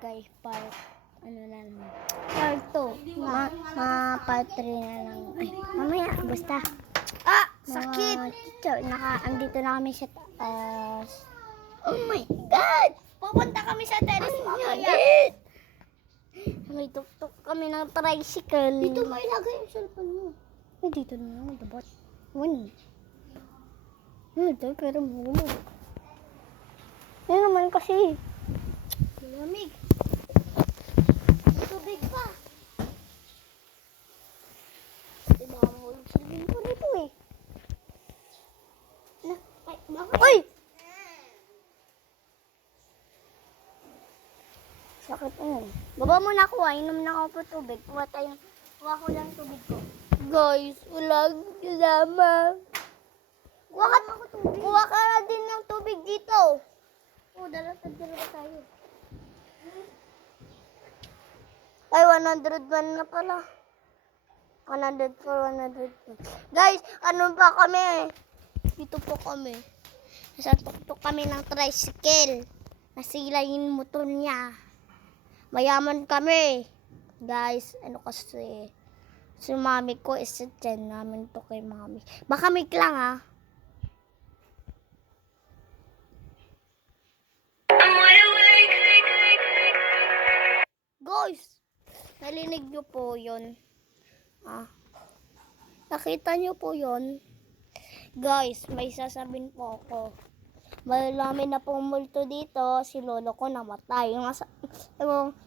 Guys, part ano na lang. Part 2. Part 3 na lang. Ay, mamaya, basta. Ah! Sakit! Andito na kami sa taas. Oh my God! Pupunta kami sa terrace mamaya. May tuktok kami ng tricycle. Dito may ilagay yung cellphone mo. Ay, dito na lang. Dapat. Ito, pero muna. Yan naman kasi. Malamig. Tubig pa. Diba mo yung cellphone ko nito eh. Ay, bakit? Ay! Sakit Baba mo na kuha. Inom na ako po tubig. Kuha ko lang tubig ko. Guys, walang kasama. Kuha ka na din ng tubig dito. Dalawa tayo. Ay, 101 na pala. 100 for 100. Guys, ano pa kami? Dito po kami. Nasa tuktok kami ng tricycle. Nasila yung motor niya. Mayaman kami. Guys, ano kasi, si mami ko is dyan namin to kay mami. Baka may lang ha. Guys, nalinig nyo po yun. Nakita nyo po yun. Guys, may sasabihin po ako. Malami na pong multo dito, si lolo ko namatay. Yung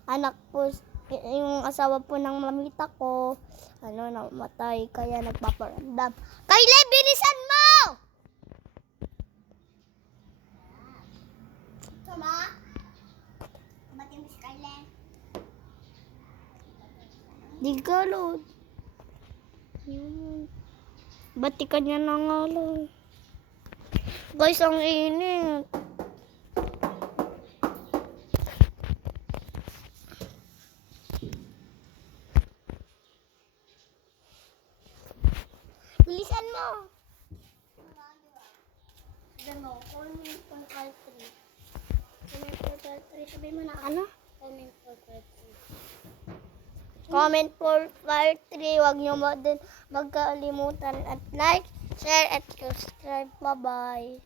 anak po, yung asawa po ng mamita ko, namatay. Kaya nagpaparamdam. Kylie, bilisan mo! Tama? Kumatin mo si Kylie. Di ka, Lord. Batikan niya na nga lang. Guys, ang init. Bilisan mo. Comment for part 3. Comment for part 3. Sabi mo na ano? Comment for part 3. Comment for part 3. Huwag nyo magkalimutan at like, share, at subscribe. Bye-bye.